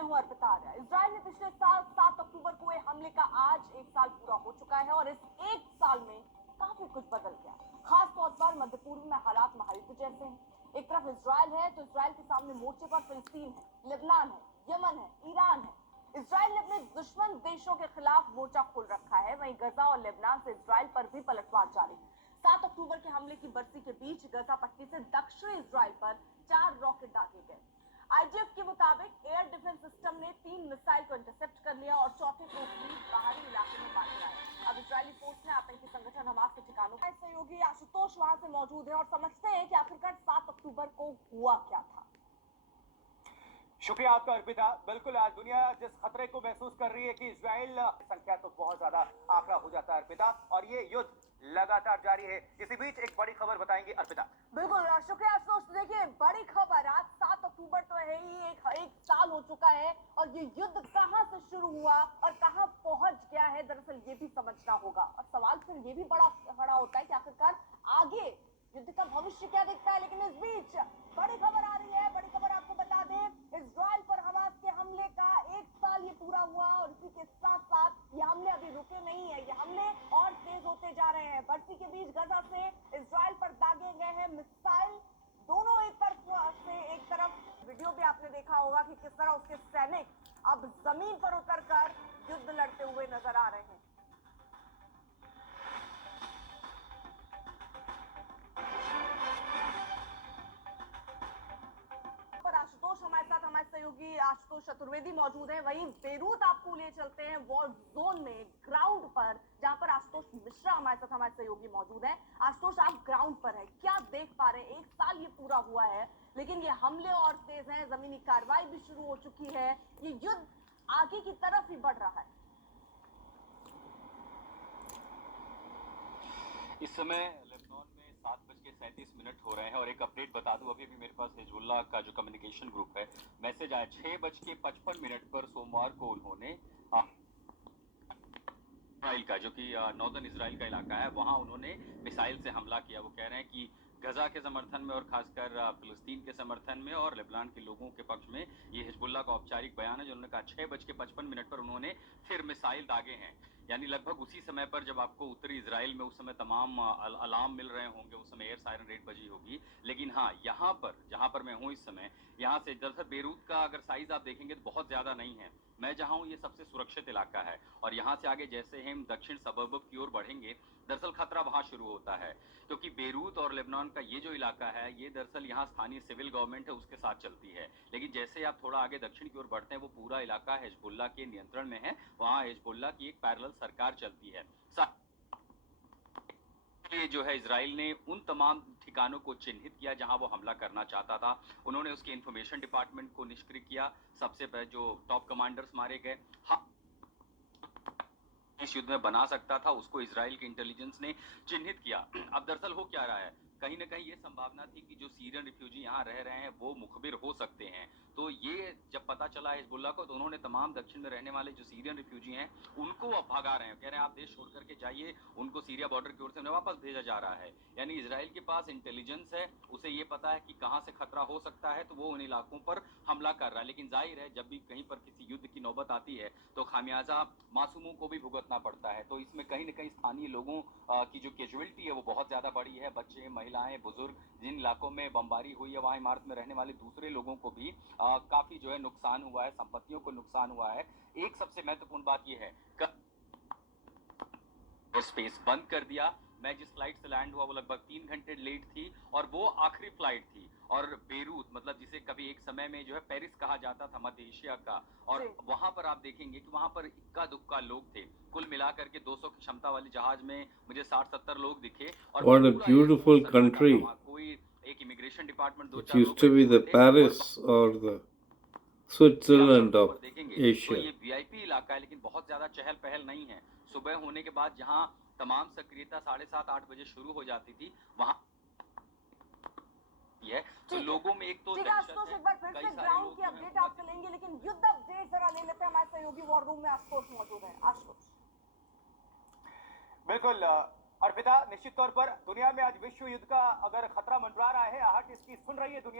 मैं हूं अर्पिता आर्या। इजराइल में पिछले साल 7 अक्टूबर को हुए हमले का आज 1 साल पूरा हो चुका है और इस 1 साल में काफी कुछ बदल गया। खास तौर पर मध्य पूर्व में हालात महायुद्ध जैसे हैं। एक तरफ इजराइल है तो इजराइल के सामने मोर्चे पर फिलिस्तीन है, लेबनान है, यमन है, ईरान है। इजराइल ने अपने दुश्मन देशों के खिलाफ मोर्चा खोल रखा है। वहीं गजा और लेबनान से इजराइल पर भी पलटवार जारी है। 7 अक्टूबर के हमले की बरसी के बीच गजा पट्टी से दक्षिणी इजराइल पर 4 रॉकेट दागे गए। आईडीएफ के मुताबिक एयर डिफेंस सिस्टम ने 3 मिसाइल को इंटरसेप्ट कर लिया और चौथे को भी बाहरी इलाके में मार गिराया। अब इजरायली फोर्स ने आतंकी संगठन हमास के ठिकानों पर सहयोगी आशुतोष वहां से मौजूद है और समझते हैं कि आखिरकार 7 अक्टूबर को हुआ क्या था। शुक्रिया आपका अर्पिता। बिल्कुल, आज दुनिया जिस खतरे को महसूस कर रही है कि इजराइल संख्या तो बहुत ज्यादा आंकड़ा हो जाता है अर्पिता, और ये युद्ध लगातार जारी है। इसी बीच एक बड़ी खबर बताएंगी अर्पिता। बिल्कुल, शुक्रिया आशुतोष। देखिए, बड़ी खबर, आज 7 अक्टूबर तो है ही, एक साल हो चुका है और ये युद्ध कहां से शुरू हुआ और कहां पहुंच गया है, दरअसल ये भी समझना होगा। और सवाल फिर ये भी बड़ा खड़ा होता है कि आखिरकार आगे युद्ध का भविष्य क्या दिखता है। लेकिन इस बीच बड़ी खबर आ रही है। बड़ी खबर आपको बता दें, इजराइल पर हमास के हमले का 1 साल ये पूरा हुआ और इसी के साथ साथ ये हमले अभी रुके नहीं है। ये हमले और तेज होते जा रहे हैं। बरसी के बीच गजा से इजराइल पर दागे गए हैं मिसाइल। दोनों एक तरफ से एक तरफ वीडियो भी आपने देखा होगा कि किस तरह उसके सैनिक अब जमीन पर उतरकर युद्ध लड़ते हुए नजर आ रहे हैं। आशुतोष हमारे साथ, हमारे सहयोगी आशुतोष चतुर्वेदी मौजूद है। वहीं बेरूत आपको लिए चलते हैं वॉर जोन में, ग्राउंड पर, जहां पर आशुतोष मिश्रा हमारे साथ, हमारे सहयोगी मौजूद है। आशुतोष, आप ग्राउंड पर है, क्या देख पा रहे हैं? 1 साल ये पूरा हुआ है लेकिन ये हमले और तेज हैं, जमीनी कार्रवाई भी शुरू हो चुकी है, ये युद्ध आगे की तरफ ही बढ़ रहा है। इस समय लेबनान में 7:37 हो रहे हैं और एक अपडेट बता दूं, अभी भी मेरे पास हिजबुल्लाह का जो कम्युनिकेशन ग्रुप है मैसेज आया 6:55 पर सोमवार को उन्होंने इसराइल का, जो कि नॉर्दर्न इसराइल का इलाका है, वहां उन्होंने मिसाइल से हमला किया। वो कह रहे हैं कि गजा के समर्थन में और खासकर फिलिस्तीन के समर्थन में और लेबनान के लोगों के पक्ष में ये हिजबुल्लाह का औपचारिक बयान है, जो उन्होंने कहा 6:55 पर उन्होंने फिर मिसाइल दागे हैं। यानी लगभग उसी समय पर जब आपको उत्तरी इजराइल में उस समय तमाम अलार्म मिल रहे होंगे, उस समय एयर सायरन रेड बजी होगी। लेकिन हाँ, यहाँ पर जहाँ पर मैं हूँ इस समय, यहाँ से दरअसल बेरूत का अगर साइज आप देखेंगे तो बहुत ज्यादा नहीं है। मैं जहाँ हूँ ये सबसे सुरक्षित इलाका है और यहाँ से आगे जैसे हम दक्षिण सबर्ब की ओर बढ़ेंगे, दरअसल खतरा वहां शुरू होता है, क्योंकि बेरूत और लेबनान का ये जो इलाका है ये दरअसल यहाँ स्थानीय सिविल गवर्नमेंट है उसके साथ चलती है। लेकिन जैसे आप थोड़ा आगे दक्षिण की ओर बढ़ते हैं, वो पूरा इलाका हिजबुल्लाह के नियंत्रण में है। वहाँ हिजबुल्लाह की एक पैरेलल सरकार चलती है। ये जो है इजराइल ने उन तमाम ठिकानों को चिन्हित किया जहां वो हमला करना चाहता था। उन्होंने उसके इंफॉर्मेशन डिपार्टमेंट को निष्क्रिय किया। सबसे पहले जो टॉप कमांडर्स मारे गए, हाँ, इस युद्ध में बना सकता था उसको इजराइल के इंटेलिजेंस ने चिन्हित किया। अब दरअसल हो क्या रहा है, कहीं ना कहीं ये संभावना थी कि जो सीरियन रिफ्यूजी यहाँ रह रहे हैं वो मुखबिर हो सकते हैं। तो ये जब पता चला हिजबुल्लाह को, तो उन्होंने तमाम दक्षिण में रहने वाले जो सीरियन रिफ्यूजी हैं उनको अब भगा रहे हैं। कह रहे हैं आप देश छोड़ करके जाइए, उनको सीरिया बॉर्डर की ओर से उन्हें वापस भेजा जा रहा है। यानी इजराइल के पास इंटेलिजेंस है, उसे ये पता है कि कहाँ से खतरा हो सकता है, तो वो उन इलाकों पर हमला कर रहा है। लेकिन जाहिर है जब भी कहीं पर किसी युद्ध की नौबत आती है तो खामियाजा मासूमों को भी भुगतना पड़ता है। तो इसमें कहीं न कहीं स्थानीय लोगों की जो कैजुअलिटी है वो बहुत ज्यादा बड़ी है। बच्चे, महिलाएं, बुजुर्ग, जिन इलाकों में बमबारी हुई है वहां इमारत में रहने वाले दूसरे लोगों को भी काफी जो है नुकसान हुआ है, संपत्तियों को नुकसान हुआ है। एक सबसे महत्वपूर्ण बात यह है, स्पेस बंद कर दिया। मैं जिस फ्लाइट से लैंड हुआ वो लगभग 3 घंटे लेट थी और वो आखिरी फ्लाइट थी। और बेरूत, मतलब जिसे कभी एक समय में जो है पेरिस कहा जाता था मध्य एशिया का, और वहां पर आप देखेंगे कि वहां पर इक्का दुक्का लोग थे। कुल मिलाकर के 200 की क्षमता वाली जहाज में मुझे 60-70 लोग दिखे। और What a beautiful country. कोई एक immigration department, It used to be the Paris or the Switzerland of Asia. तो ये वीआईपी इलाका है, लेकिन बहुत ज्यादा चहल पहल नहीं है। सुबह होने के बाद जहाँ तमाम सक्रियता 7:30-8 बजे शुरू हो जाती थी, वहाँ ये तो लोगों में एक तो एक बार फिर से ग्राउंड की अपडेट आपसे लेंगे, लेकिन युद्ध अपडेट जरा ले लेते हैं। हमारे सहयोगी वॉर रूम में आशुतोष मौजूद है। आशुतोष। बिल्कुल अर्पिता, निश्चित तौर पर दुनिया में आज विश्व युद्ध का अगर खतरा मंडरा रहा है, आहट इसकी सुन रही है दुनिया।